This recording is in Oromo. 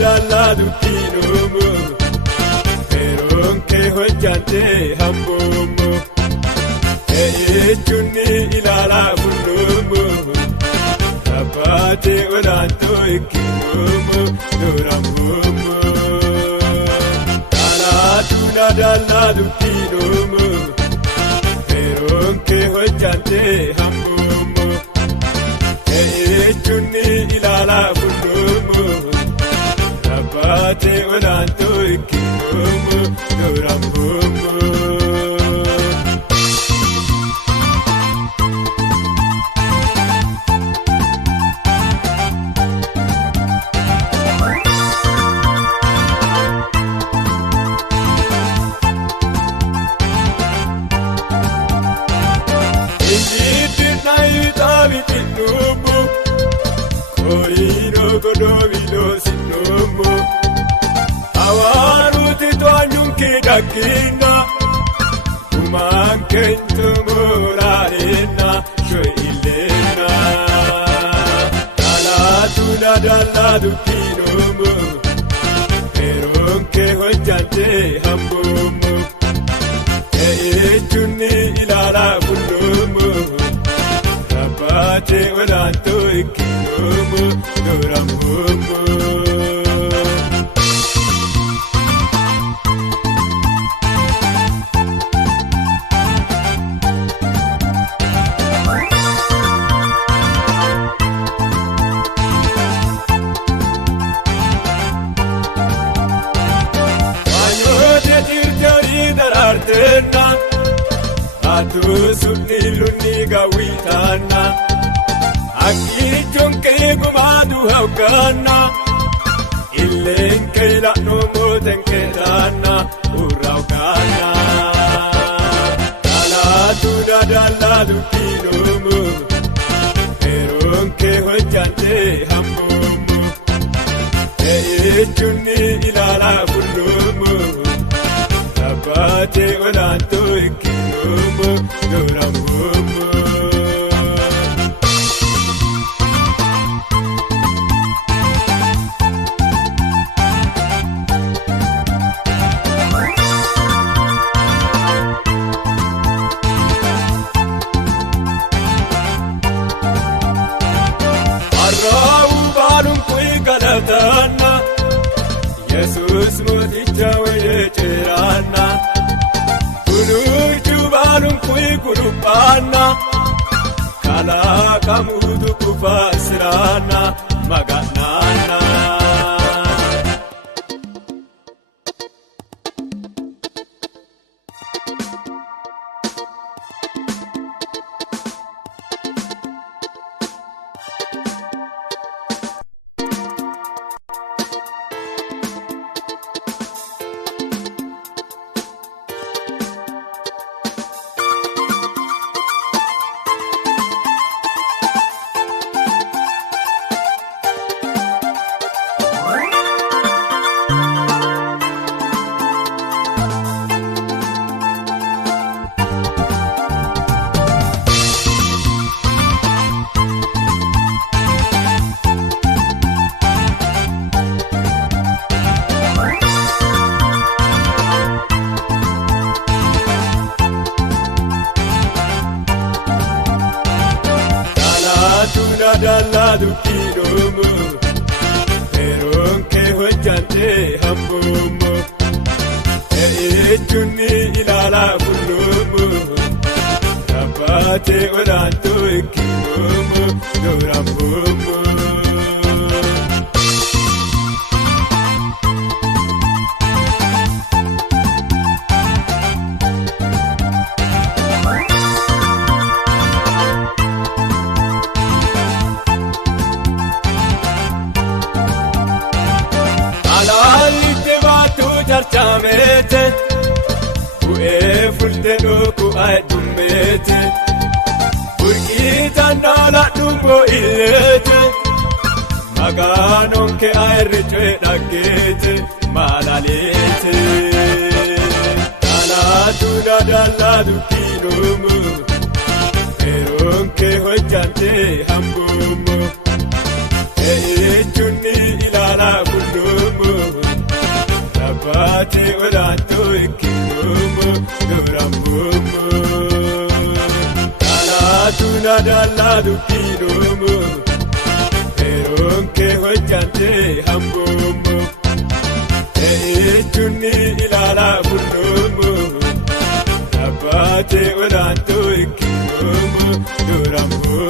dalla dukkinomo Peronke hojjante hambomo Eechunni ilala bullomo Abate olanto ikkinomo Dorambomo Dalla dukkinomo Peronke hojjante hambomo Eechunni ilala bullomo Abate olanto ikkinomo Dorambomo Dakina Kumankentu morarena Shoilena Dalla dukkinomo Peronke hojjante hambomo Eechunni ilala bullomo Abate olanto ikkinomo Dorambomo Atu subni lunni gawitana Aki chonke gumadu haukana Illen keila no moten kedana Uraukana Dalla dukkinomo Peronke hojjante hambomo Eechunni ilala bullomo Abate olanto ikkinomo Dorambomo Arra'u balun kui galatana Jesus moticha waye cherana Kunuju balun kui kurupana Kala kamudu kufasirana Maganana Dalla dukkinomo Peronke hojjante hambomo Eechunni ilala bullomo Abate olanto ikkinomo Dorambomo Charchamete Ue fulte nuku ay dummete Burkita nala dumbo illete Maganon ke ay riche dhagete Malalete Dalla dukkinomo Peronke hojjante hambomo Eechunni ilala bullomo Abbaate olaantuu ikkinuumu durammuumu. Kanaatu na dallaatu kiinuumu. Yeroon kee hojjatee hambuumu. Eeyyuun ni ilaalaa funuumu. Abbaate olaantuu ikkinuumu durammuumu.